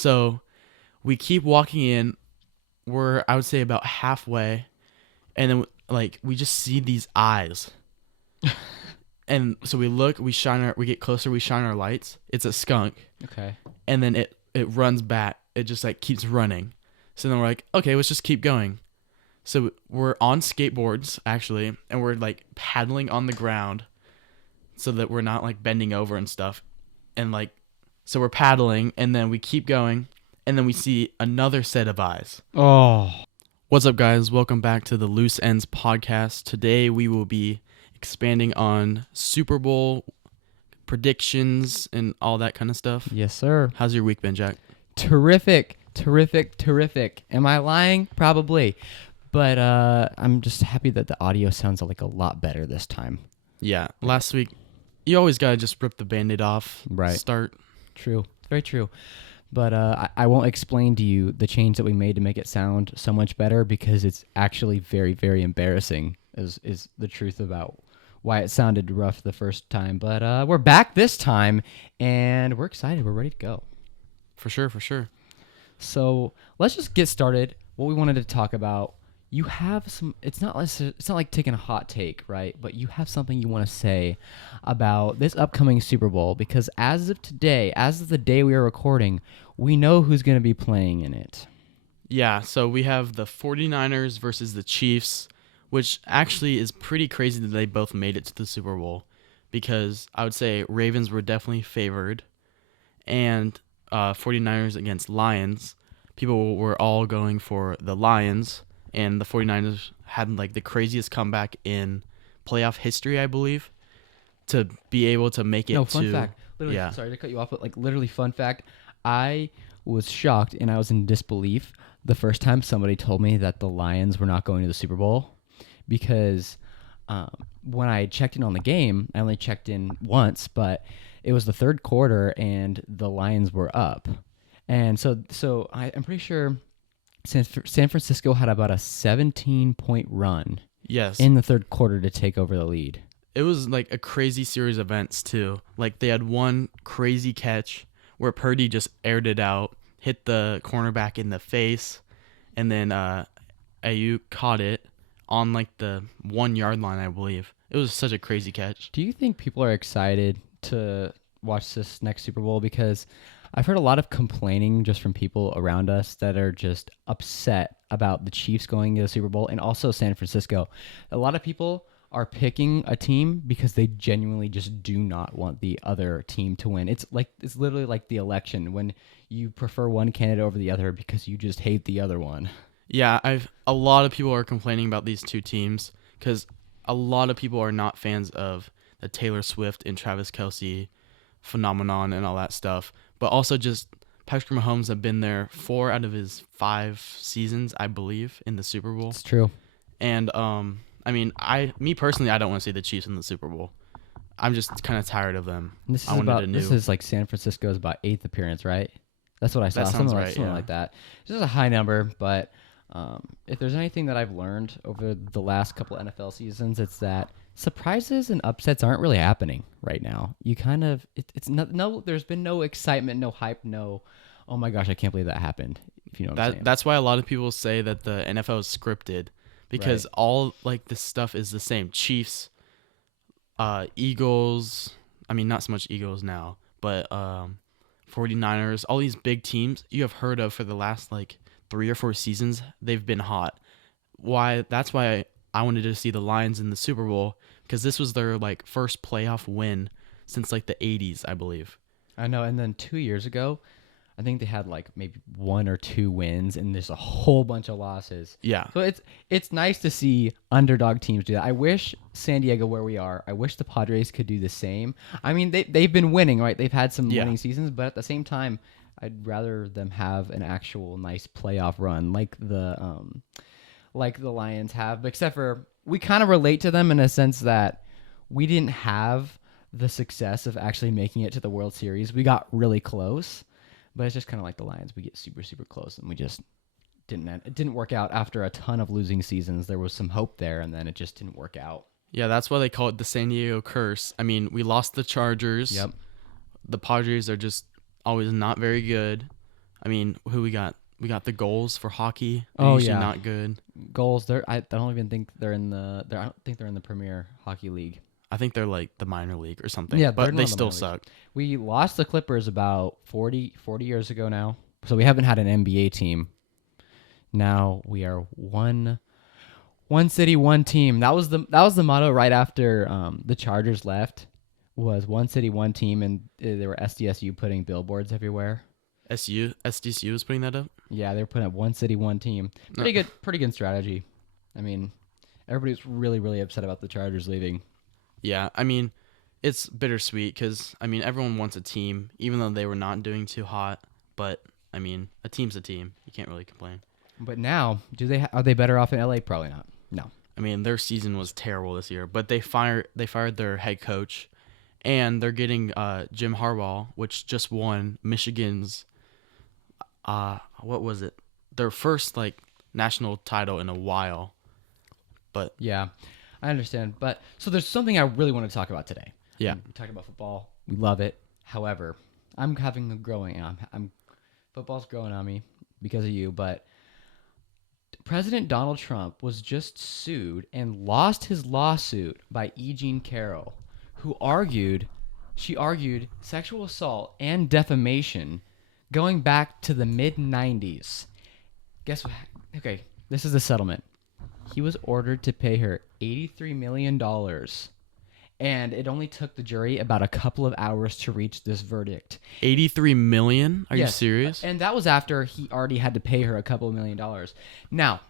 So we keep walking in. We're, I would say, about halfway, and then like we just see these eyes. And so we look, we get closer, we shine our lights. It's a skunk, Okay. and then it runs back. It just like keeps running. So then we're like, okay, let's just keep going. So we're on skateboards actually, and we're like paddling on the ground, so that we're not like bending over and stuff. And like, so we're paddling, and then we keep going, and then we see another set of eyes. Oh. What's up, guys? Welcome back to the Loose Ends podcast. Today we will be expanding on Super Bowl predictions and all that kind of stuff. Yes, sir. How's your week been, Jack? Terrific. Am I lying? Probably. But I'm just happy that the audio sounds like a lot better this time. Yeah, last week, you always gotta just rip the Band-Aid off. Right. Start. True. Very true. But I won't explain to you the change that we made to make it sound so much better because it's actually very, very embarrassing is the truth about why it sounded rough the first time. But we're back this time, and we're excited. We're ready to go. For sure. So let's just get started. What we wanted to talk about. You have some. It's not like taking a hot take, right? But you have something you want to say about this upcoming Super Bowl because as of today, as of the day we are recording, we know who's going to be playing in it. Yeah, so we have the 49ers versus the Chiefs, which actually is pretty crazy that they both made it to the Super Bowl, because I would say Ravens were definitely favored, and 49ers against Lions. People were all going for the Lions, and the 49ers had like the craziest comeback in playoff history, I believe, to be able to make it No, to... fun fact. Literally, yeah. sorry to cut you off, but like literally fun fact. I was shocked and I was in disbelief the first time somebody told me that the Lions were not going to the Super Bowl because when I checked in on the game, I only checked in once, but it was the third quarter and the Lions were up. And so I'm pretty sure San Francisco had about a 17-point run Yes. in the third quarter to take over the lead. It was like a crazy series of events too. Like they had one crazy catch where Purdy just aired it out, hit the cornerback in the face, and then Ayuk caught it on like the 1 yard line, I believe. It was such a crazy catch. Do you think people are excited to watch this next Super Bowl? Because I've heard a lot of complaining just from people around us that are just upset about the Chiefs going to the Super Bowl and also San Francisco. A lot of people are picking a team because they genuinely just do not want the other team to win. It's literally like the election when you prefer one candidate over the other because you just hate the other one. Yeah, a lot of people are complaining about these two teams because a lot of people are not fans of the Taylor Swift and Travis Kelce phenomenon and all that stuff. But also just Patrick Mahomes have been there 4 out of his 5 seasons, I believe, in the Super Bowl. It's true. And I mean, me personally, I don't want to see the Chiefs in the Super Bowl. I'm just kind of tired of them. And this is like San Francisco's about 8th appearance, right? That's what I saw. That sounds right, Something like that. This is a high number, but if there's anything that I've learned over the last couple NFL seasons, it's that surprises and upsets aren't really happening right now. You kind of it's no. There's been no excitement, no hype, no. Oh my gosh, I can't believe that happened. If you know what I'm saying. That's why a lot of people say that the NFL is scripted, because all like this stuff is the same. Chiefs, Eagles. I mean, not so much Eagles now, but 49ers. All these big teams you have heard of for the last like 3 or 4 seasons, they've been hot. That's why I wanted to see the Lions in the Super Bowl, because this was their like first playoff win since like the 80s, I believe. I know, and then 2 years ago, I think they had like maybe 1 or 2 wins, and there's a whole bunch of losses. Yeah. So it's nice to see underdog teams do that. I wish San Diego, where we are, I wish the Padres could do the same. I mean, they've been winning, right? They've had some winning seasons, but at the same time, I'd rather them have an actual nice playoff run like the Lions have. But except for we kind of relate to them in a sense that we didn't have the success of actually making it to the World Series. We got really close. But it's just kind of like the Lions. We get super, super close, and we just it didn't work out after a ton of losing seasons. There was some hope there, and then it just didn't work out. Yeah, that's why they call it the San Diego curse. I mean, we lost the Chargers. Yep. The Padres are just always not very good. I mean, who we got? We got the goals for hockey. They're Oh usually yeah, not good. goals. I don't even think they're in the. I don't think they're in the Premier Hockey League. I think they're like the minor league or something. Yeah, they're But in they one of the still minor leagues. suck. We lost the Clippers about 40 years ago now, so we haven't had an NBA team. Now we are one city, one team. That was the motto right after the Chargers left. Was one city, one team, and there were SDSU putting billboards everywhere. SDCU is putting that up. Yeah, they were putting up one city, one team. Pretty good strategy. I mean, everybody's really, really upset about the Chargers leaving. Yeah, I mean, it's bittersweet because I mean everyone wants a team, even though they were not doing too hot. But I mean, a team's a team. You can't really complain. But now, are they better off in LA? Probably not. No. I mean, their season was terrible this year, but they fired their head coach, and they're getting Jim Harbaugh, which just won Michigan's what was it? Their first like national title in a while. But Yeah, I understand. But so there's something I really want to talk about today. yeah, We talked about football. We love it. However, I'm having a growing. I'm football's growing on me because of you. But President Donald Trump was just sued and lost his lawsuit by E. Jean Carroll, who argued sexual assault and defamation going back to the mid 90s. Guess what? Okay, this is the settlement. He was ordered to pay her $83 million, and it only took the jury about a couple of hours to reach this verdict. 83 million. Are you Yes, serious? And that was after he already had to pay her a couple of $1,000,000. Now,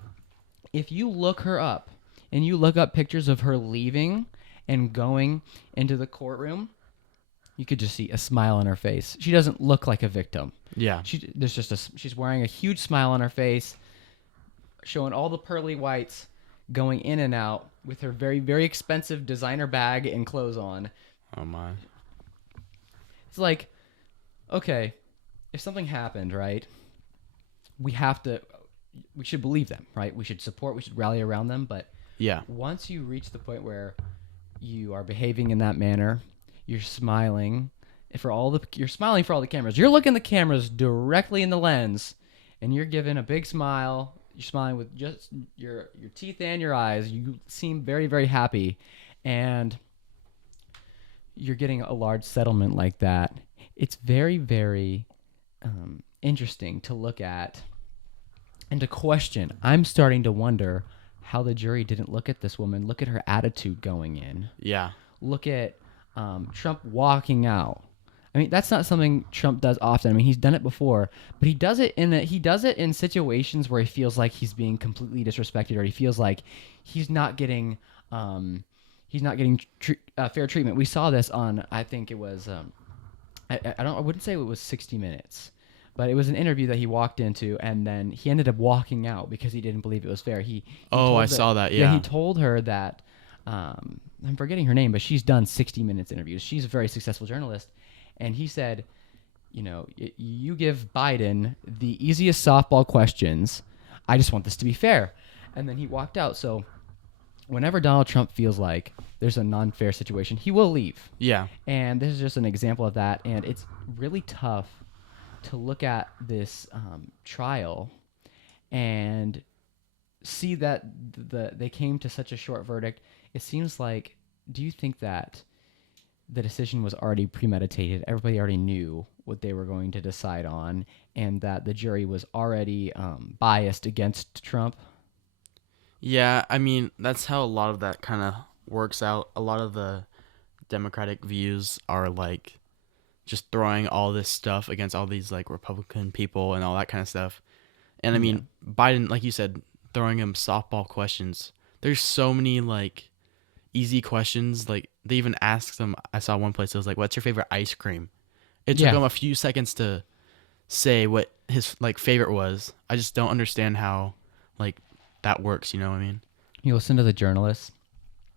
if you look her up and you look up pictures of her leaving and going into the courtroom, you could just see a smile on her face. She doesn't look like a victim. Yeah. She's wearing a huge smile on her face, showing all the pearly whites, going in and out with her very, very expensive designer bag and clothes on. Oh my. It's like, okay, if something happened, right, we should believe them, right? We should rally around them. But Yeah. once you reach the point where you are behaving in that manner, you're smiling you're smiling for all the cameras. You're looking the cameras directly in the lens, and you're giving a big smile. You're smiling with just your teeth and your eyes. You seem very, very happy, and you're getting a large settlement like that. It's very, very interesting to look at and to question. I'm starting to wonder how the jury didn't look at this woman. Look at her attitude going in. Yeah. Look at Trump walking out. I mean, that's not something Trump does often. I mean, he's done it before, but he does it in situations where he feels like he's being completely disrespected, or he feels like he's not getting fair treatment. We saw this on, I think it was I wouldn't say it was 60 Minutes, but it was an interview that he walked into, and then he ended up walking out because he didn't believe it was fair. I saw that. Yeah. He told her that I'm forgetting her name, but she's done 60 Minutes interviews. She's a very successful journalist. And he said, you give Biden the easiest softball questions. I just want this to be fair. And then he walked out. So whenever Donald Trump feels like there's a non-fair situation, he will leave. Yeah. And this is just an example of that. And it's really tough to look at this trial and see that they came to such a short verdict. It seems like, do you think that the decision was already premeditated? Everybody already knew what they were going to decide on, and that the jury was already biased against Trump? Yeah, I mean, that's how a lot of that kind of works out. A lot of the Democratic views are like just throwing all this stuff against all these like Republican people and all that kind of stuff. And I mean, Biden, like you said, throwing him softball questions. There's so many like easy questions. Like they even asked him, I saw one place, it was like, what's your favorite ice cream? It took him a few seconds to say what his like favorite was. I just don't understand how like that works, you know what I mean? You listen to the journalists,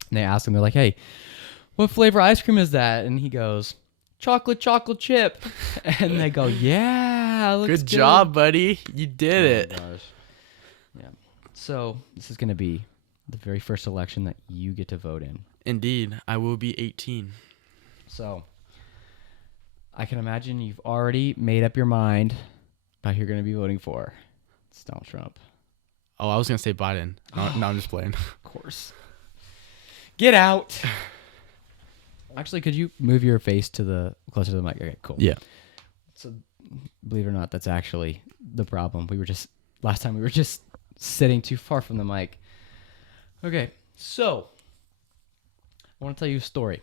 and they ask him, they're like, hey, what flavor ice cream is that? And he goes, chocolate chip. And they go, yeah, looks good job, buddy. You did it. Gosh. Yeah. So this is going to be the very first election that you get to vote in. Indeed. I will be 18. So I can imagine you've already made up your mind But you're going to be voting for? It's Donald Trump. Oh, I was gonna say Biden. No, I'm just playing. Of course. Get out. Actually, could you move your face closer to the mic? Okay, cool. Yeah. So, believe it or not, that's actually the problem. Last time we were just sitting too far from the mic. Okay, so I want to tell you a story.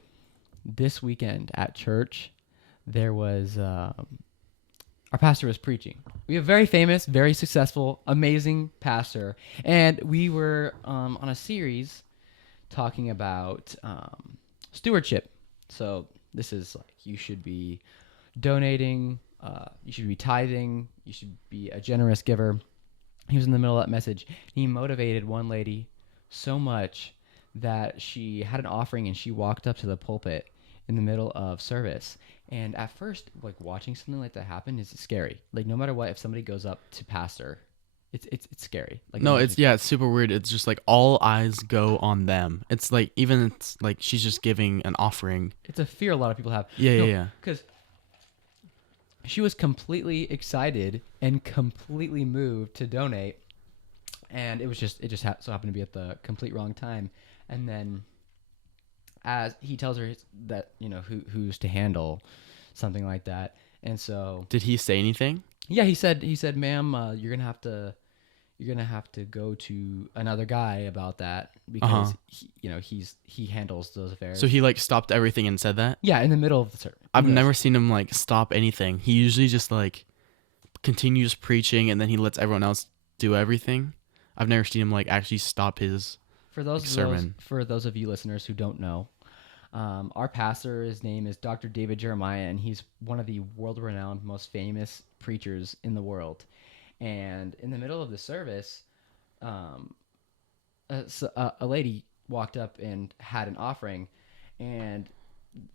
This weekend at church, there was our pastor was preaching. We have a very famous, very successful, amazing pastor, and we were on a series talking about stewardship. So this is like you should be donating, you should be tithing, you should be a generous giver. He was in the middle of that message. He motivated one lady so much that she had an offering and she walked up to the pulpit in the middle of service. And at first, like watching something like that happen is scary. Like no matter what, if somebody goes up to pastor, it's scary. Like no, it's super weird. It's just like all eyes go on them. It's like it's like she's just giving an offering. It's a fear a lot of people have. Yeah. Because she was completely excited and completely moved to donate, and it just so happened to be at the complete wrong time. And then, as he tells her that who's to handle something like that, and so did he say anything? Yeah, he said, "Ma'am, you're gonna have to go to another guy about that because he handles those affairs." So he like stopped everything and said that? Yeah, in the middle of the service. I've never seen him like stop anything. He usually just like continues preaching and then he lets everyone else do everything. I've never seen him like actually stop his sermon. For those of you listeners who don't know, our pastor, his name is Dr. David Jeremiah, and he's one of the world-renowned, most famous preachers in the world. And in the middle of the service, a lady walked up and had an offering, and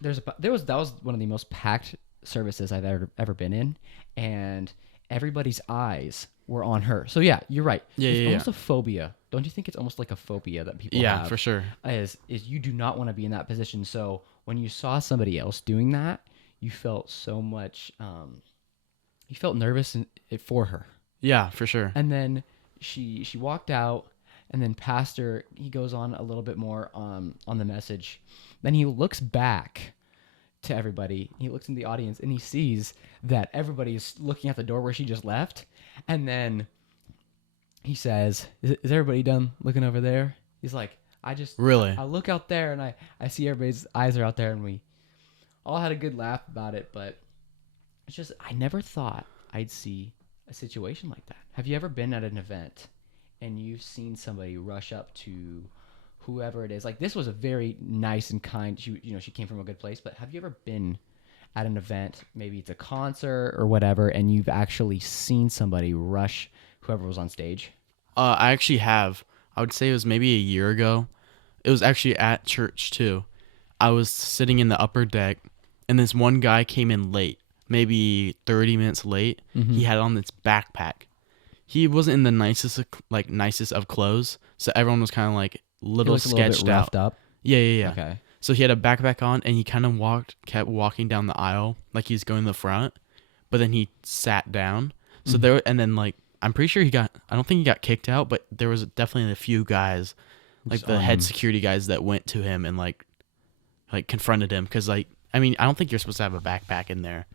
that was one of the most packed services I've ever been in, and everybody's eyes were on her. So yeah, you're right. It's almost a phobia. Don't you think it's almost like a phobia that people have? Yeah, for sure. Is you do not want to be in that position. So when you saw somebody else doing that, you felt so much. You felt nervous for her. Yeah, for sure. And then she walked out, and then pastor, he goes on a little bit more on the message. Then he looks back to everybody. He looks in the audience and he sees that everybody's looking at the door where she just left. And then he says, is everybody done looking over there? He's like, I look out there and I see everybody's eyes are out there, and we all had a good laugh about it. But it's just, I never thought I'd see a situation like that. Have you ever been at an event and you've seen somebody rush up to whoever it is? Like, this was a very nice and kind, she came from a good place, but have you ever been at an event, maybe it's a concert or whatever, and you've actually seen somebody rush whoever was on stage? I actually have. I would say it was maybe a year ago. It was actually at church too. I was sitting in the upper deck, and this one guy came in late, maybe 30 minutes late. Mm-hmm. He had on this backpack. He wasn't in the nicest of clothes, so everyone was kind of like little sketched out. Roughed up. Yeah. Okay. So he had a backpack on, and he kind of kept walking down the aisle like he's going to the front, but then he sat down. So I'm pretty sure I don't think he got kicked out, but there was definitely a few guys, like the head security guys, that went to him and like confronted him. Cause I don't think you're supposed to have a backpack in there.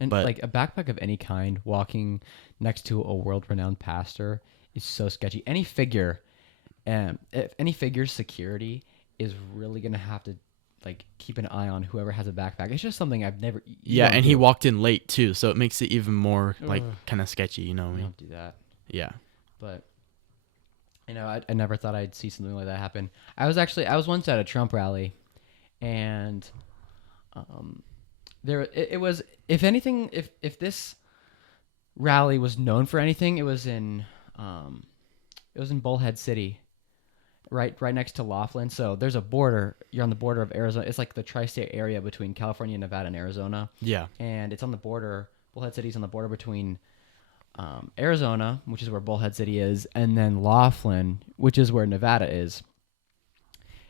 And like a backpack of any kind walking next to a world-renowned pastor is so sketchy. Any figure's security is really going to have to like keep an eye on whoever has a backpack. It's just something I've never. Yeah, and he walked in late too, so it makes it even more like kind of sketchy. You know what I mean? Don't do that. Yeah. But I never thought I'd see something like that happen. I was once at a Trump rally, and it was, if anything, if this rally was known for anything, it was in Bullhead City. Right next to Laughlin. So there's a border. You're on the border of Arizona. It's like the tri-state area between California, Nevada, and Arizona. Yeah. And it's on the border. Bullhead City's on the border between Arizona, which is where Bullhead City is, and then Laughlin, which is where Nevada is.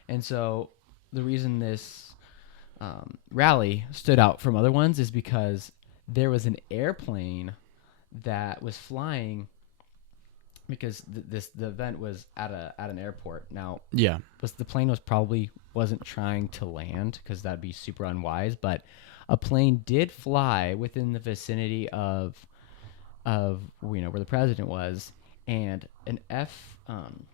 And so the reason this rally stood out from other ones is because there was an airplane that was flying because the event was at an airport. Now, Yeah. the plane wasn't trying to land because that'd be super unwise, but a plane did fly within the vicinity of where the president was, and an F-18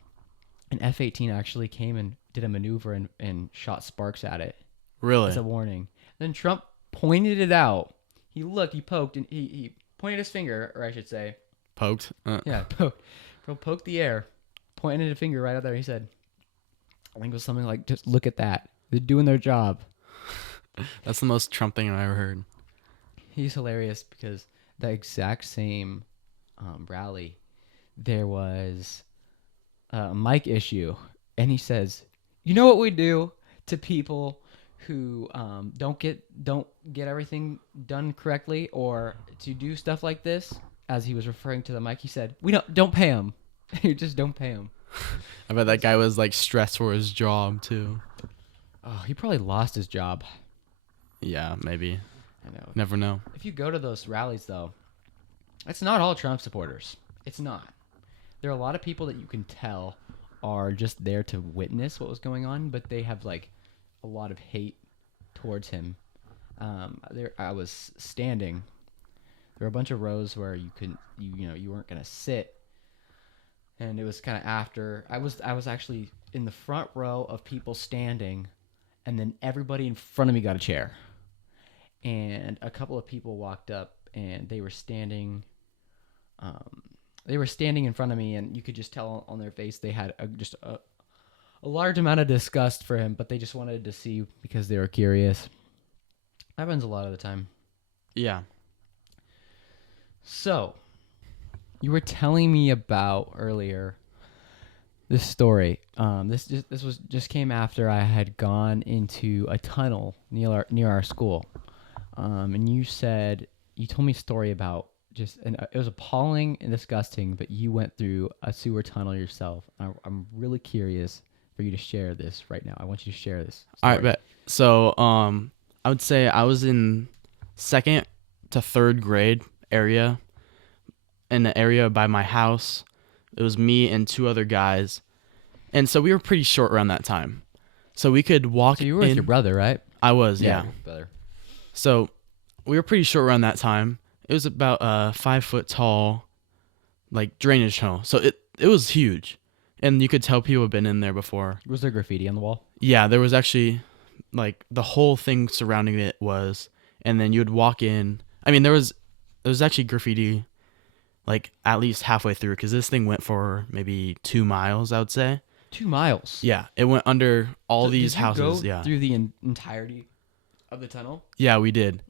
actually came and did a maneuver and shot sparks at it Really? as a warning. Then Trump pointed it out. He poked, and he pointed his finger, or I should say, Poked? yeah, poked the air, pointed a finger right out there. He said, I think it was something like, just look at that. They're doing their job. That's the most Trump thing I've ever heard. He's hilarious because the exact same rally, there was a mic issue, and he says, "You know what we do to people who don't get everything done correctly, or to do stuff like this?" As he was referring to the mic, he said, "We don't pay them. You just don't pay them." I bet that guy was like stressed for his job too. Oh, he probably lost his job. Yeah, maybe. I know. Never know. If you go to those rallies, though, it's not all Trump supporters. It's not. There are a lot of people that you can tell are just there to witness what was going on, but they have like a lot of hate towards him. I was standing. There were a bunch of rows where you weren't gonna sit, and it was kind of after. I was actually in the front row of people standing, and then everybody in front of me got a chair. And a couple of people walked up, and they were standing. They were standing in front of me, and you could just tell on their face they had just a large amount of disgust for him, but they just wanted to see because they were curious. Happens a lot of the time. Yeah. So, you were telling me about earlier this story. This just came after I had gone into a tunnel near our school. And you told me a story about it was appalling and disgusting, but you went through a sewer tunnel yourself. I'm really curious for you to share this right now. I want you to share this story. All right, bet. So, I would say I was in 2nd to 3rd grade area, in the area by my house. It was me and 2 other guys, and so we were pretty short around that time. So we could walk. So you were with your brother, right? I was, yeah. Brother. So we were pretty short around that time. It was about a 5-foot tall, like, drainage tunnel. So it was huge, and you could tell people had been in there before. Was there graffiti on the wall? Yeah, there was actually, like, the whole thing surrounding it was, and then you would walk in. I mean, there was actually graffiti, like, at least halfway through, because this thing went for maybe 2 miles, I would say. 2 miles. Yeah, it went under all these houses. Did you Yeah, go through the entirety of the tunnel? yeah, we did.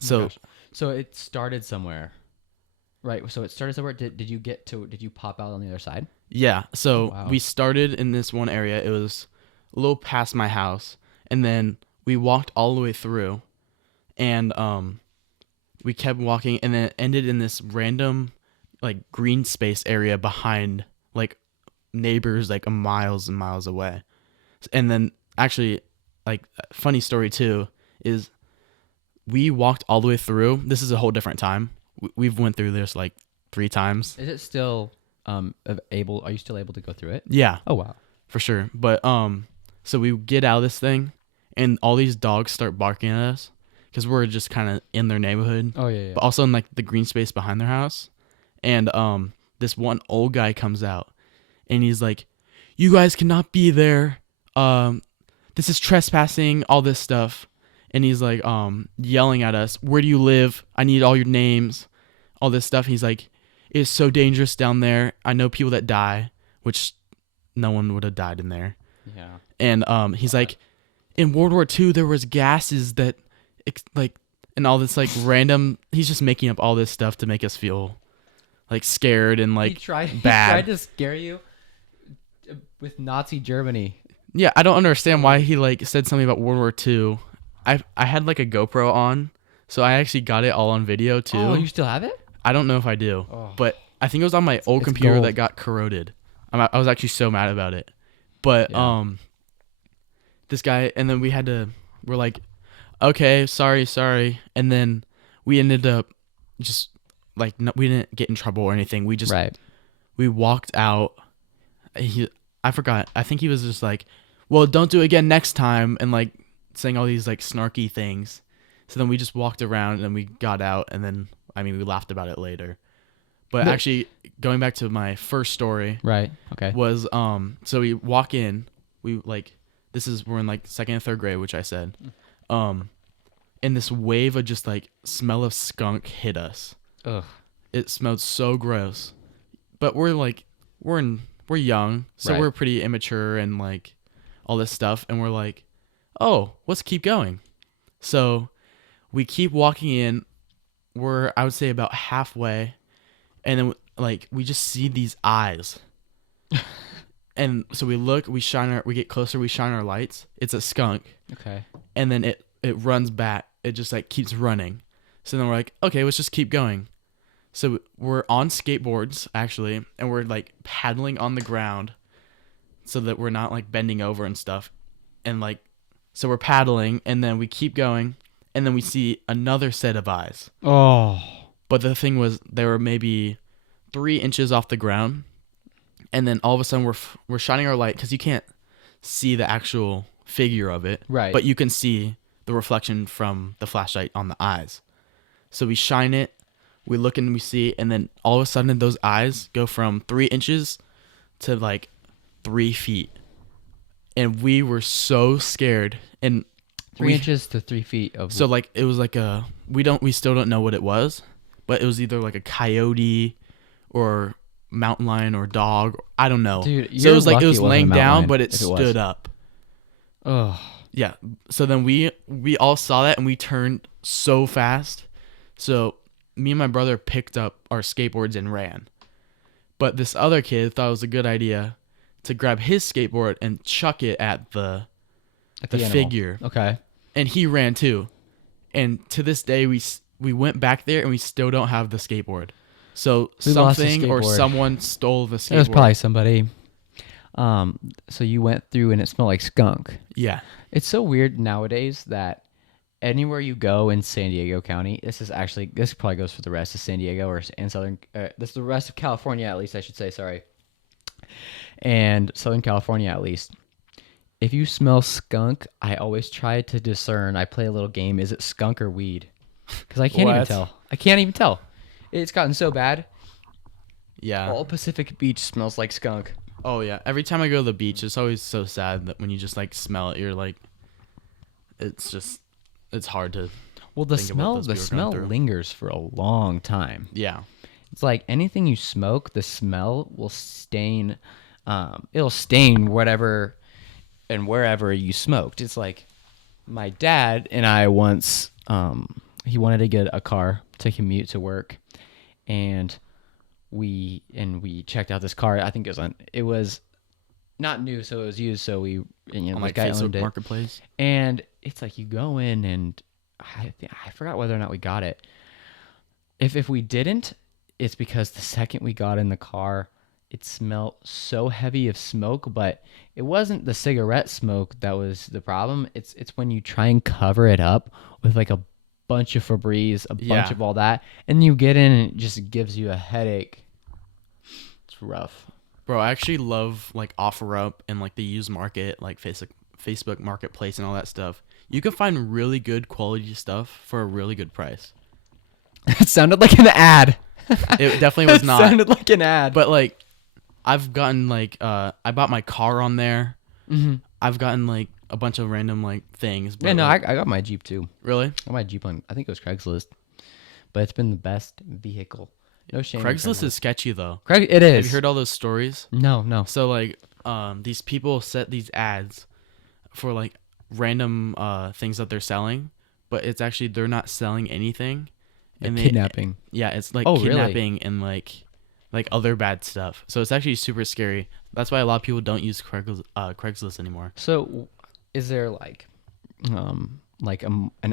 So So it started somewhere, right? So it started somewhere. Did you pop out on the other side? yeah, so Oh, wow. we started in this one area. It was a little past my house, and then we walked all the way through, and we kept walking, and then it ended in this random, like, green space area behind, like, neighbors, like, miles and miles away. And then actually, like, funny story too is we walked all the way through. This is a whole different time. We've went through this like 3 times. Is it still able? Are you still able to go through it? Yeah, Oh wow. for sure. But so we get out of this thing, and all these dogs start barking at us because we're just kind of in their neighborhood, Oh yeah. but also in like the green space behind their house. And this one old guy comes out, and he's like, "You guys cannot be there. This is trespassing. All this stuff." And he's like yelling at us, "Where do you live? I need all your names." All this stuff. He's like, "It's so dangerous down there. I know people that die," which no one would have died in there. Yeah. And he's like, "In World War II, there was gases that, like, and all this like random." He's just making up all this stuff to make us feel like scared and like he tried bad. to scare you with Nazi Germany. Yeah, I don't understand why he like said something about World War II. I had like a GoPro on, so I actually got it all on video too. Oh, you still have it? I don't know if I do, Oh. but I think it was on my old it's computer gold. that got corroded. I was actually so mad about it. But Yeah. this guy, and then we're like, okay, sorry, and then we ended up just like no, we didn't get in trouble or anything. We just Right. we walked out. I forgot. I think he was just like, "Well, don't do it again next time," and like saying all these like snarky things. So then we just walked around and we got out, and then I mean we laughed about it later. But No. actually, going back to my first story Right. Okay. was so we walk in, we like we're in like second and third grade, which I said, and this wave of just like smell of skunk hit us. Ugh. It smelled so gross, but we're young, so Right. we're pretty immature and like all this stuff, and we're like, oh, let's keep going. So we keep walking in. We're I would say about halfway, and then like we just see these eyes. And so we look, we get closer, we shine our lights. It's a skunk, Okay. and then it runs back. It just like keeps running. So then we're like, okay, let's just keep going. So we're on skateboards actually, and we're like paddling on the ground, so that we're not like bending over and stuff. And like, so we're paddling, and then we keep going, and then we see another set of eyes. Oh. But the thing was, they were maybe 3 inches off the ground, and then all of a sudden we're shining our light because you can't see the actual figure of it, Right. but you can see the reflection from the flashlight on the eyes. So we shine it, we look and we see, and then all of a sudden those eyes go from 3 inches to like 3 feet, and we were so scared. And 3 inches to 3 feet of. so like it was like we still don't know what it was, but it was either like a coyote or mountain lion or dog. I don't know. Dude, So it you're was like lucky it was it wasn't a laying mountain down, lion, but it if it was. stood up. Oh. Yeah. So then we all saw that and we turned so fast. So me and my brother picked up our skateboards and ran. But this other kid thought it was a good idea to grab his skateboard and chuck it at the animal. figure. Okay. And he ran too. And to this day we went back there and we still don't have the skateboard. So We lost the something or skateboard. someone stole the skateboard. It was probably somebody. So you went through and it smelled like skunk. Yeah. It's so weird nowadays that anywhere you go in San Diego County, this probably goes for the rest of San Diego or in Southern, this is the rest of California at least, I should say, sorry. And Southern California at least. If you smell skunk, I always try to discern. I play a little game. Is it skunk or weed? Because I can't even What? tell. I can't even tell. It's gotten so bad. Yeah. All Pacific Beach smells like skunk. Oh yeah. Every time I go to the beach, it's always so sad that when you just like smell it, you're like, it's hard to. Well, the Think about smell, those the people going smell through. lingers for a long time. Yeah. It's like anything you smoke, the smell will stain. It'll stain whatever and wherever you smoked. It's like my dad and I once. He wanted to get a car to commute to work, and we checked out this car. I think it was not new, so it was used. So we On this like guy owned Facebook it. Marketplace. And it's like you go in and I forgot whether or not we got it. If we didn't, it's because the second we got in the car, it smelled so heavy of smoke, but it wasn't the cigarette smoke that was the problem. It's when you try and cover it up with like a bunch of Febreze, a bunch Yeah. of all that, and you get in and it just gives you a headache. It's rough. Bro, I actually love like OfferUp and like the used market, like Facebook Marketplace and all that stuff. You can find really good quality stuff for a really good price. It sounded like an ad. It definitely was It not. sounded like an ad. But like, I've gotten like I bought my car on there. Mm-hmm. I've gotten like a bunch of random like things. But Yeah, no, like, I got my Jeep too. really I got my Jeep on, I think it was Craigslist, but it's been the best vehicle. No shame. in Craigslist is sketchy though. It is. Have you heard all those stories? No. So like, these people set these ads for like random things that they're selling, but it's actually they're not selling anything. Like they- kidnapping. Yeah, it's like Oh, really? kidnapping and like other bad stuff. So it's actually super scary. That's why a lot of people don't use Craigslist anymore. So, is there like an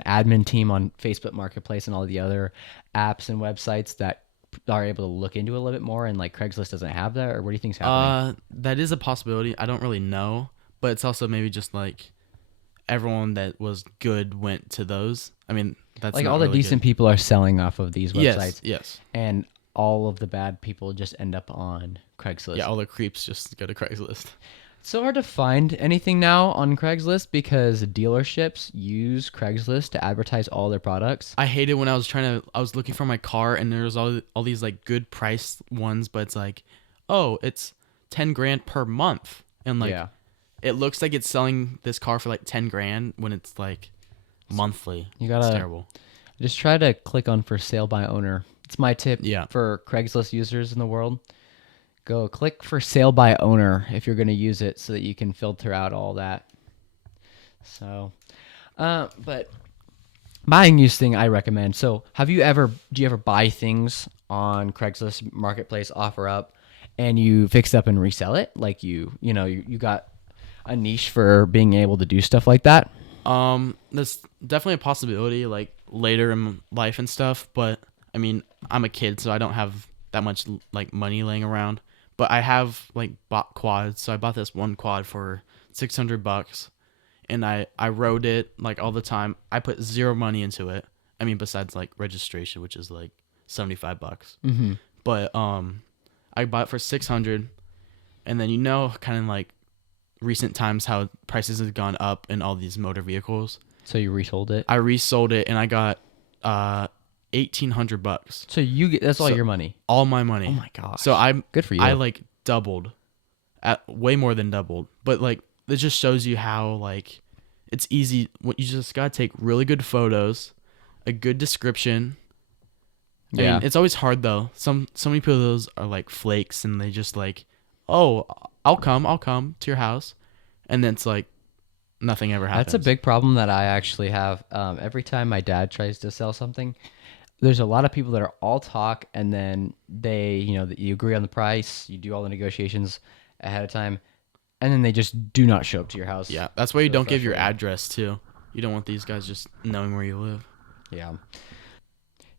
admin team on Facebook Marketplace and all the other apps and websites that are able to look into it a little bit more, and like Craigslist doesn't have that, or what do you think's happening? That is a possibility. I don't really know, but it's also maybe just like everyone that was good went to those. I mean, that's Like not all the really decent good. people are selling off of these websites, Yes. and all of the bad people just end up on Craigslist. Yeah, all the creeps just go to Craigslist. It's so hard to find anything now on Craigslist because dealerships use Craigslist to advertise all their products. I hated when I was looking for my car and there was all these like good price ones, but it's like, oh, it's 10 grand per month. And like Yeah. it looks like it's selling this car for like 10 grand when it's like monthly. You It's gotta terrible. just try to click on for sale by owner. It's my tip Yeah. for Craigslist users in the world. Go click for sale by owner if you're going to use it so that you can filter out all that. So, but buying used thing I recommend. So, do you ever buy things on Craigslist Marketplace OfferUp and you fix it up and resell it? Like you got a niche for being able to do stuff like that? That's definitely a possibility like later in life and stuff, but I mean, I'm a kid, so I don't have that much like money laying around. But I have like bought quads, so I bought this one quad for $600, and I rode it like all the time. I put zero money into it. I mean, besides like registration, which is like $75. Mm-hmm. But I bought it for 600, and then kind of like recent times how prices have gone up in all these motor vehicles. So you resold it? I resold it and I got $1,800. So that's all So- your money. All my money. Oh my gosh. So Good for you. I like doubled, at way more than doubled. But like it just shows you how like it's easy. What you just gotta take really good photos, a good description. I Yeah. mean, it's always hard though. So many people those are like flakes and they just like, oh, I'll come to your house, and then it's like nothing ever happens. That's a big problem that I actually have. Every time my dad tries to sell something, there's a lot of people that are all talk, and then you agree on the price, you do all the negotiations ahead of time, and then they just do not show up to your house. Yeah, that's why you So don't give your frustrating. address too. You don't want these guys just knowing where you live. Yeah.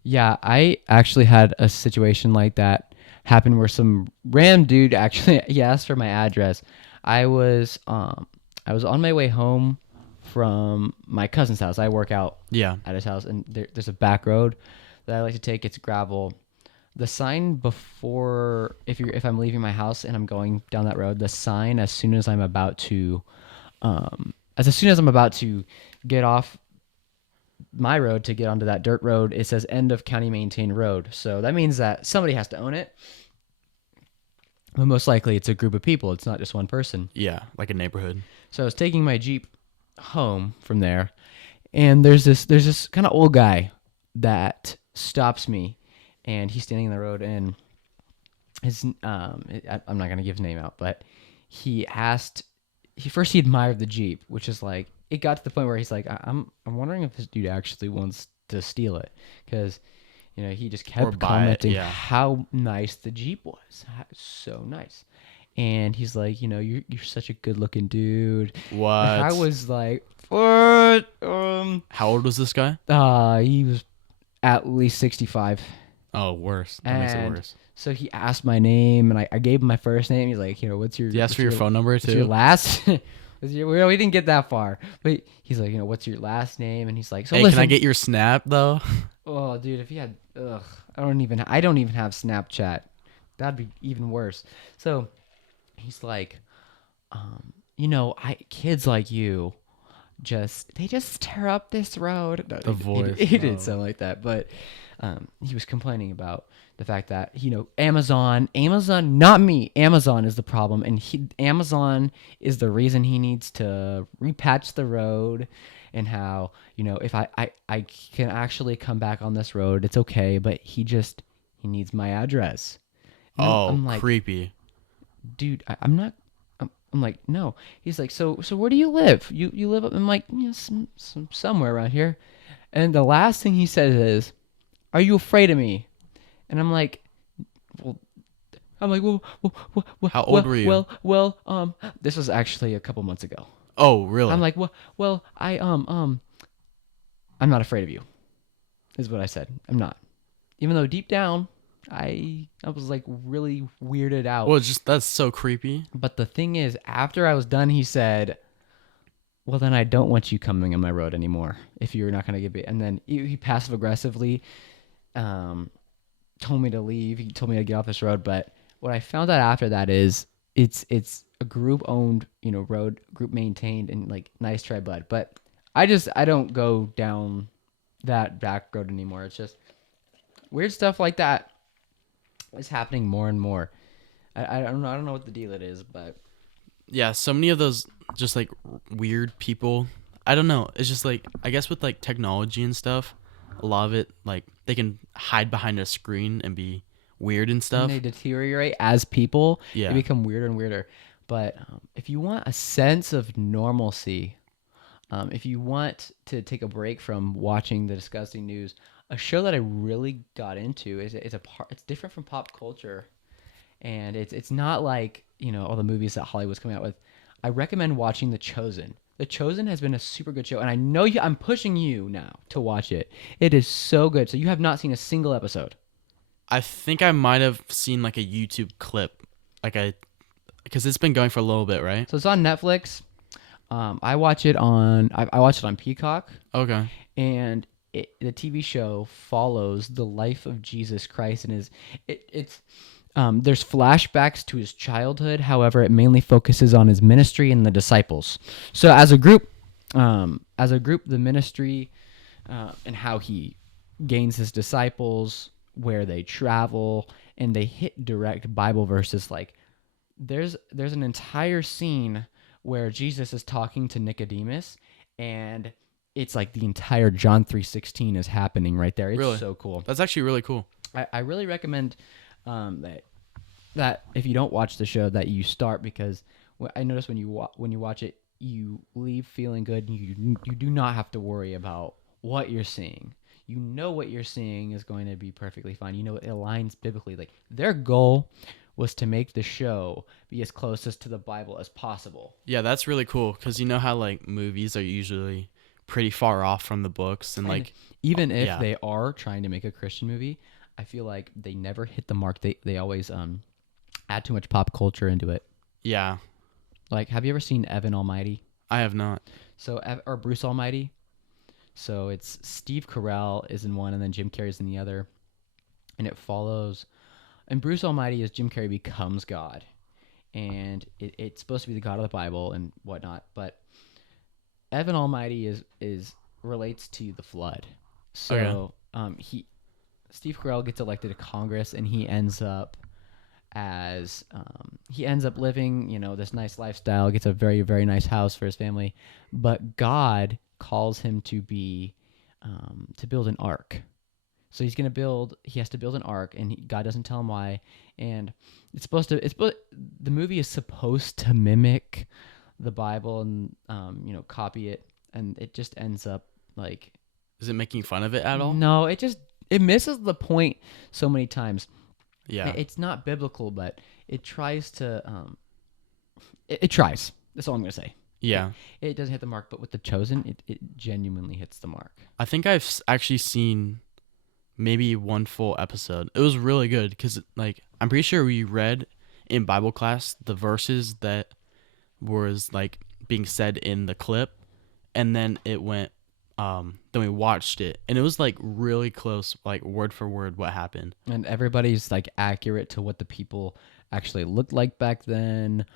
Yeah, I actually had a situation like that happen where some random dude actually he asked for my address. I was on my way home from my cousin's house. I work out Yeah. at his house, and there's a back road that I like to take. It's gravel. The sign before, if I'm leaving my house and I'm going down that road, the sign as soon as I'm about to get off my road to get onto that dirt road, it says end of county maintained road. So that means that somebody has to own it. But most likely it's a group of people. It's not just one person. Yeah, like a neighborhood. So I was taking my Jeep home from there, and there's this kind of old guy that stops me, and he's standing in the road, and I'm not gonna give his name out, but he admired the Jeep, which is like, it got to the point where he's like, I'm wondering if this dude actually wants to steal it, because he just Or kept buy it, commenting yeah. how nice the Jeep was. So nice. And he's like, you're such a good looking dude. What? I was like, what? How old was this guy? He was at least 65. Oh, worse. That makes it And worse. so he asked my name, and I gave him my first name. He's like, what's your? Did he ask what's for your phone number What's your too? last? We didn't get that far, but he's like, what's your last name? And he's like, so Hey, listen. can I get your snap though? Oh, dude, if he had, I don't even have Snapchat. That'd be even worse. So he's like, kids like you, they just tear up this road. No, The voice. He didn't Oh. sound like that, but he was complaining about the fact that Amazon, not me. Amazon is the problem, and Amazon is the reason he needs to repatch the road. And how, if I can actually come back on this road, it's okay, but he needs my address. And Oh, I'm like, creepy. dude, I'm not. I'm like, no. He's like, so where do you live? You live up? I'm like, somewhere around here. And the last thing he says is, "Are you afraid of me?" And I'm like, well, How old were you? This was actually a couple months ago. Oh, really? I'm like, I'm not afraid of you, is what I said. I'm not. Even though deep down, I was like really weirded out. well, that's so creepy. But the thing is, after I was done, he said, well, then I don't want you coming on my road anymore if you're not going to give it. And then he passive aggressively um, told me to leave. He told me to get off this road. But what I found out after that is it's a group owned, road, group maintained, and like nice try, bud. But I don't go down that back road anymore. It's just weird stuff like that is happening more and more. I don't know. I don't know what the deal it is, but Yeah, so many of those just like weird people. I don't know. It's just like I guess with like technology and stuff, a lot of it like they can hide behind a screen and be weird and and stuff. they deteriorate as people. Yeah. They become weirder and weirder. But if you want a sense of normalcy, if you want to take a break from watching the disgusting news, a show that I really got into it's different from pop culture, and it's not like all the movies that Hollywood's coming out with. I recommend watching The Chosen. The Chosen has been a super good show, and I know I'm pushing you now to watch it. It is so good. So you have not seen a single episode. I think I might have seen like a YouTube clip, because it's been going for a little bit, right? So it's on Netflix. I watch it on I watch it on Peacock, Okay. and the TV show follows the life of Jesus Christ, and it's there's flashbacks to his childhood. However, it mainly focuses on his ministry and the disciples. So as a group, the ministry and how he gains his disciples, where they travel, and they hit direct Bible verses. Like there's an entire scene where Jesus is talking to Nicodemus, and it's like the entire John 3:16 is happening right there. It's Really? so cool. That's actually really cool. I really recommend that if you don't watch the show that you start, because I notice when you watch it, you leave feeling good. And you do not have to worry about what you're seeing. You know what you're seeing is going to be perfectly fine. You know it aligns biblically. Like their goal was to make the show be as closest to the Bible as possible. Yeah, that's really cool because you know how like movies are usually pretty far off from the books and like even if yeah. they are trying to make a Christian movie, I feel like they never hit the mark. They always add too much pop culture into it. Yeah, Like, have you ever seen Evan Almighty? I have not. So or Bruce Almighty. So it's Steve Carell is in one, and then Jim Carrey's in the other, and it follows. And Bruce Almighty is Jim Carrey becomes God, and it's supposed to be the God of the Bible and whatnot. But Evan Almighty is relates to the flood. So Steve Carell gets elected to Congress, and he ends up living this nice lifestyle, gets a very, very nice house for his family, but God calls him to build an ark. So he has to build an ark, and God doesn't tell him why. And the movie is supposed to mimic the Bible and copy it, and it just ends up like. Is it making fun of it at all? No, it misses the point so many times. Yeah. It's not biblical, but it tries to. It tries. That's all I'm gonna say. Yeah. It doesn't hit the mark, but with The Chosen, it genuinely hits the mark. I think I've actually seen maybe one full episode. It was really good because like I'm pretty sure we read in Bible class the verses that was like being said in the clip, and then it went. Then we watched it, and it was like really close, like word for word what happened. And everybody's like accurate to what the people actually looked like back then.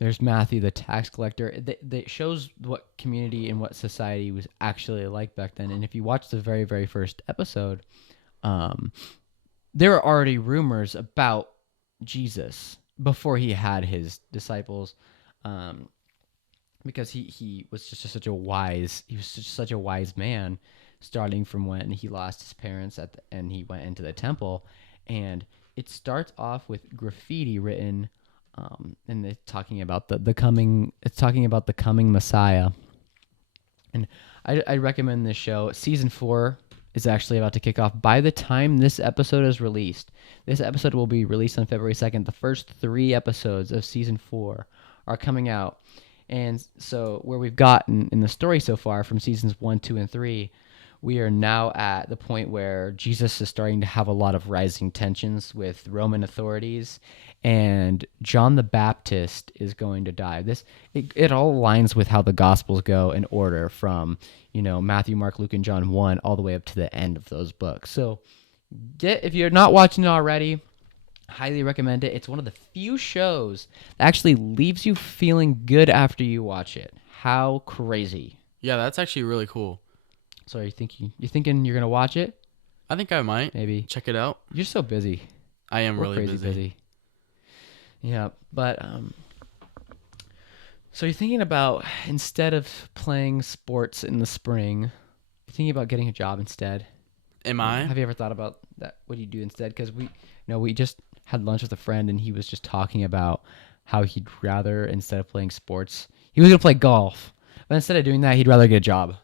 There's Matthew, the tax collector. It shows what community and what society was actually like back then. And if you watch the very, very first episode, there are already rumors about Jesus before he had his disciples. Because he was just such a wise man, starting from when he lost his parents and he went into the temple, and it starts off with graffiti written, and it's talking about the coming Messiah, and I recommend this show. Season 4 is actually about to kick off. By the time this episode is released, this episode will be released on February 2nd. The first 3 episodes of season 4 are coming out. And so where we've gotten in the story so far from seasons 1, 2, and 3, we are now at the point where Jesus is starting to have a lot of rising tensions with Roman authorities, and John the Baptist is going to die. It all aligns with how the Gospels go in order from Matthew, Mark, Luke, and John 1 all the way up to the end of those books. So if you're not watching it already, highly recommend it. It's one of the few shows that actually leaves you feeling good after you watch it. How crazy! Yeah, that's actually really cool. So you're thinking you're gonna watch it? I think I might. Maybe check it out. You're so busy. I am We're really crazy busy. Yeah, but so you're thinking about, instead of playing sports in the spring, you're thinking about getting a job instead. Am I? Have you ever thought about that? What do you do instead? Because we just had lunch with a friend, and he was just talking about how he'd rather, instead of playing sports, he was gonna play golf, but instead of doing that, he'd rather get a job.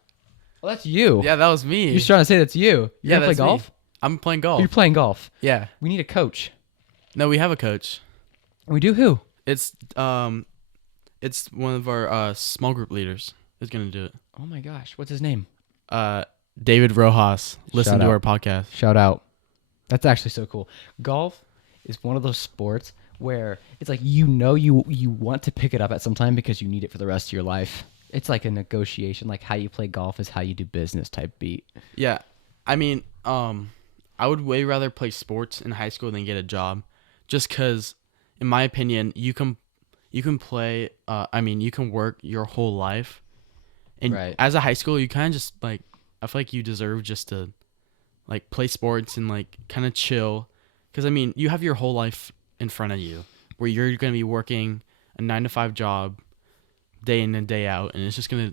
Well, that's you. Yeah, that was me. You're trying to say that's you. You're gonna play that's golf? me. I'm playing golf. You're playing golf. Yeah. We need a coach. No, we have a coach. We do who? It's one of our small group leaders is gonna do it. Oh my gosh, what's his name? David Rojas. Listen Shout to out. our podcast. Shout out. That's actually so cool. Golf is one of those sports where it's like you want to pick it up at some time because you need it for the rest of your life. It's like a negotiation. Like how you play golf is how you do business type beat. Yeah, I mean, I would way rather play sports in high school than get a job, just because, in my opinion, you can play. You can work your whole life, and Right. as a high school, you kind of just like, I feel like you deserve just to like play sports and like kind of chill, because I mean, you have your whole life in front of you where you're gonna be working a 9 to 5 job, day in and day out, and it's just gonna.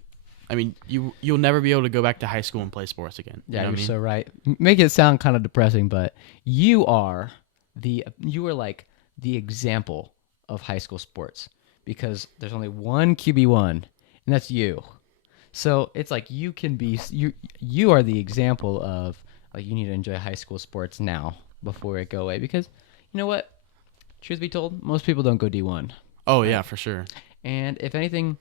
I mean, you'll never be able to go back to high school and play sports again. Yeah, you know you're what I mean? so right. Make it sound kind of depressing, but you are like the example of high school sports, because there's only one QB1, and that's you. So it's like you are the example of, like, you need to enjoy high school sports now before it go away, because you know what? Truth be told, most people don't go D1. Oh yeah, for sure. And if anything,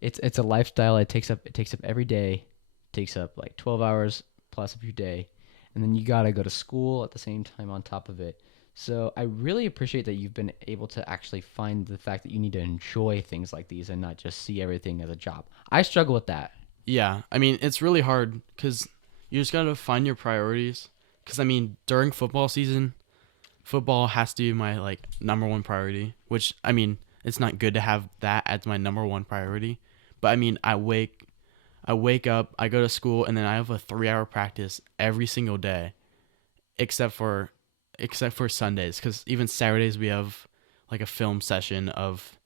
it's a lifestyle. It takes up every day. It takes up like 12 hours plus of your day, and then you gotta go to school at the same time on top of it. So I really appreciate that you've been able to actually find the fact that you need to enjoy things like these and not just see everything as a job. I struggle with that. Yeah, I mean, it's really hard because you just gotta find your priorities. Because I mean, during football season, football has to be my like number one priority. Which I mean, it's not good to have that as my number one priority. But I mean, I wake up, I go to school, and then I have a 3-hour practice every single day, except for Sundays. Because even Saturdays we have like a film session of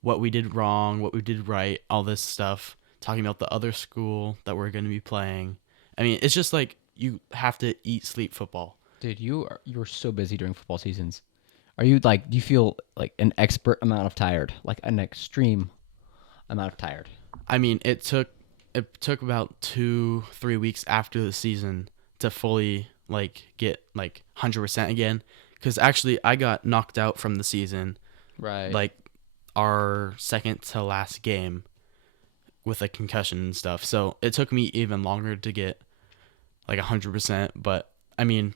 what we did wrong, what we did right, all this stuff, talking about the other school that we're going to be playing. I mean, it's just like you have to eat, sleep football. Dude, you're so busy during football seasons. Are you like, do you feel like an expert amount of tired, like an extreme amount of tired? I mean, it took about 2-3 weeks after the season to fully like get like 100% again, because actually I got knocked out from the season, Right. like our second to last game, with a concussion and stuff. So it took me even longer to get like 100%. But I mean,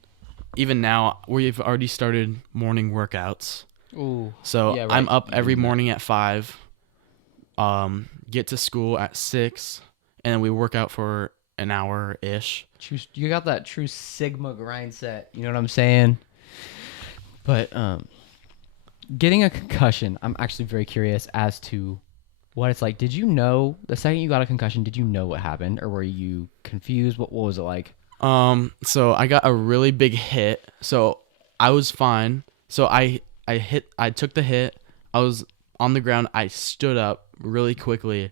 even now we've already started morning workouts. Ooh. So Yeah, right. I'm up You every did that. morning at 5. Get to school at 6, and then we work out for an hour ish. You got that true Sigma grind set. You know what I'm saying? But getting a concussion, I'm actually very curious as to what it's like. Did you know the second you got a concussion? Did you know what happened, or were you confused? What was it like? So I got a really big hit. So I was fine. So I took the hit. I was on the ground. I stood up really quickly,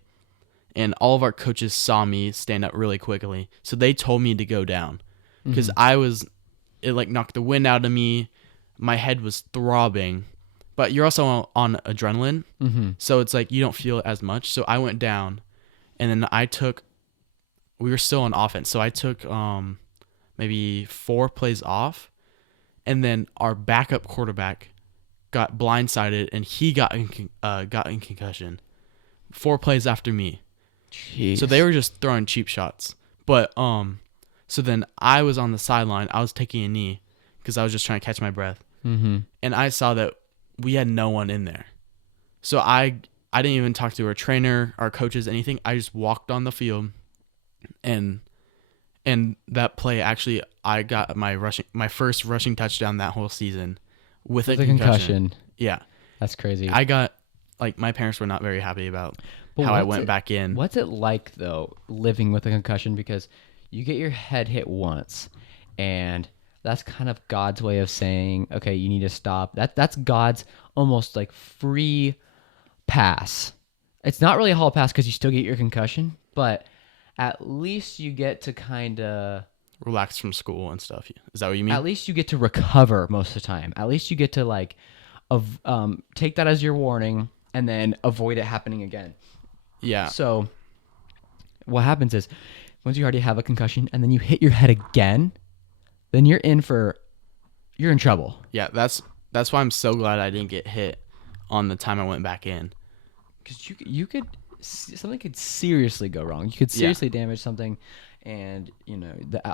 and all of our coaches saw me stand up really quickly. So they told me to go down, because it like knocked the wind out of me. My head was throbbing, but you're also on adrenaline. Mm-hmm. So it's like you don't feel it as much. So I went down, and then we were still on offense. So I took maybe 4 plays off, and then our backup quarterback got blindsided, and he got in concussion 4 plays after me. Jeez. So they were just throwing cheap shots. But So then I was on the sideline. I was taking a knee because I was just trying to catch my breath. Mm-hmm. And I saw that we had no one in there. So I didn't even talk to our trainer, our coaches, anything. I just walked on the field, and that play actually, I got my first rushing touchdown that whole season with a concussion. Yeah, that's crazy. I got my parents were not very happy about how I went back in. What's it like though, living with a concussion? Because you get your head hit once, and that's kind of God's way of saying, okay, you need to stop. That's God's almost like free pass. It's not really a hall pass because you still get your concussion, but at least you get to kind of relax from school and stuff. Is that what you mean? At least you get to recover most of the time. At least you get to take that as your warning and then avoid it happening again. Yeah. So what happens is once you already have a concussion and then you hit your head again, then you're in trouble. Yeah, that's why I'm so glad I didn't get hit on the time I went back in. Because something could seriously go wrong. You could seriously damage something, and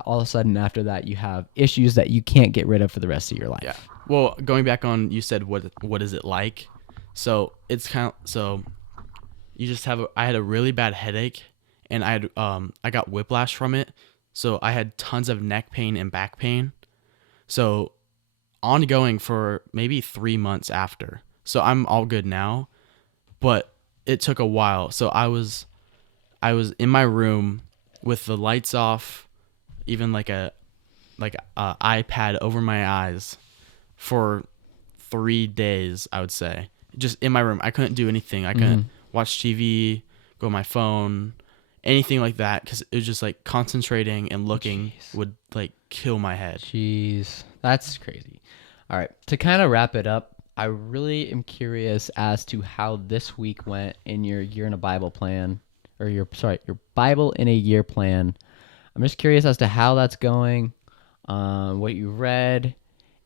all of a sudden after that you have issues that you can't get rid of for the rest of your life. Yeah. Well, going back on, you said what is it like? So it's you just I had a really bad headache, and I got whiplash from it. So I had tons of neck pain and back pain. So ongoing for maybe 3 months after. So I'm all good now, but it took a while. So I was in my room with the lights off, even like a iPad over my eyes for 3 days, I would say. Just in my room. I couldn't do anything. I couldn't watch TV, go on my phone, anything like that, because it was just like concentrating and looking would like kill my head. Jeez, that's crazy. All right, to kind of wrap it up, I really am curious as to how this week went in your year in a Bible plan, or your Bible in a year plan. I'm just curious as to how that's going, what you read,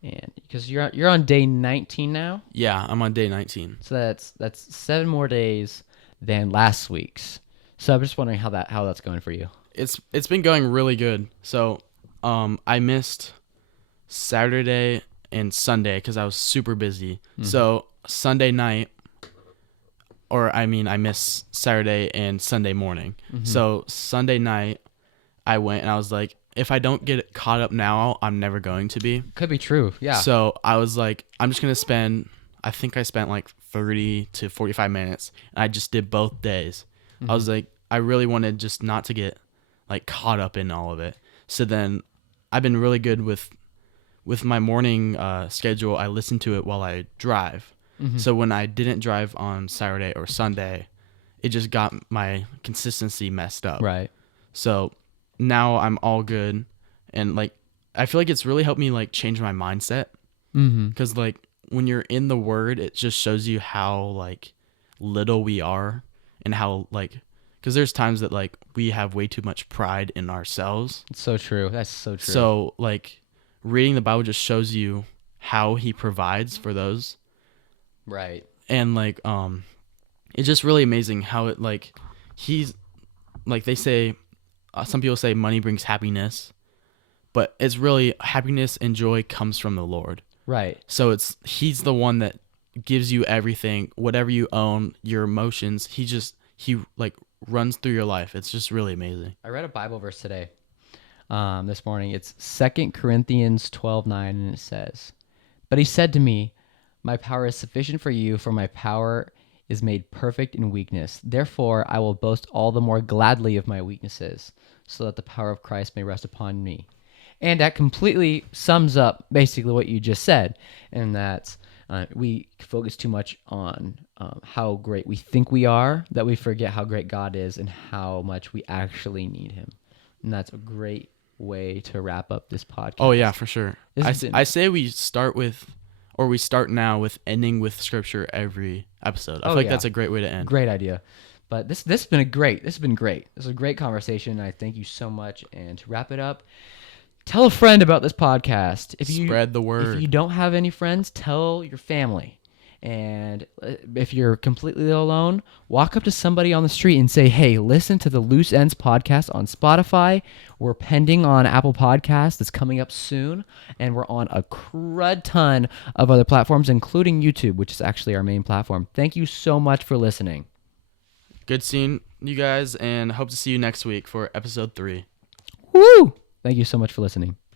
and because you're on day 19 now. Yeah, I'm on day 19. So that's 7 more days than last week's. So I'm just wondering how that's going for you. It's been going really good. So, I missed Saturday and Sunday because I was super busy. Mm-hmm. So Sunday night, I missed Saturday and Sunday morning. Mm-hmm. So Sunday night, I went and I was like, if I don't get caught up now, I'm never going to be. Could be true, yeah. So I was like, I'm just going to spend, I think I spent like 30 to 45 minutes. And I just did both days. Mm-hmm. I was like, I really wanted just not to get like caught up in all of it. So then I've been really good with my morning schedule. I listen to it while I drive. Mm-hmm. So when I didn't drive on Saturday or Sunday, it just got my consistency messed up. Right. So now I'm all good, and like I feel like it's really helped me like change my mindset. Because like when you're in the Word, it just shows you how like little we are, and how like, because there's times that like we have way too much pride in ourselves. It's so true. That's so true. So like reading the Bible just shows you how He provides for those. Right. And like it's just really amazing how it like He's like, they say, some people say money brings happiness, but it's really happiness and joy comes from the Lord. Right. So He's the one that gives you everything, whatever you own, your emotions. He like runs through your life. It's just really amazing. I read a Bible verse today, this morning. It's 2 Corinthians 12:9, and it says, "But he said to me, my power is sufficient for you, for my power is made perfect in weakness. Therefore, I will boast all the more gladly of my weaknesses, so that the power of Christ may rest upon me." And that completely sums up basically what you just said, and that's we focus too much on how great we think we are, that we forget how great God is and how much we actually need Him. And that's a great way to wrap up this podcast. Oh yeah, for sure. I say we start now with ending with scripture every episode. I feel like that's a great way to end. Great idea. But this has been great. This is a great conversation. I thank you so much. And to wrap it up, tell a friend about this podcast. Spread the word. If you don't have any friends, tell your family. And if you're completely alone, walk up to somebody on the street and say, hey, listen to the Loose Ends podcast on Spotify. We're pending on Apple Podcasts. That's coming up soon. And we're on a crud ton of other platforms, including YouTube, which is actually our main platform. Thank you so much for listening. Good seeing you guys, and hope to see you next week for episode 3. Woo! Thank you so much for listening.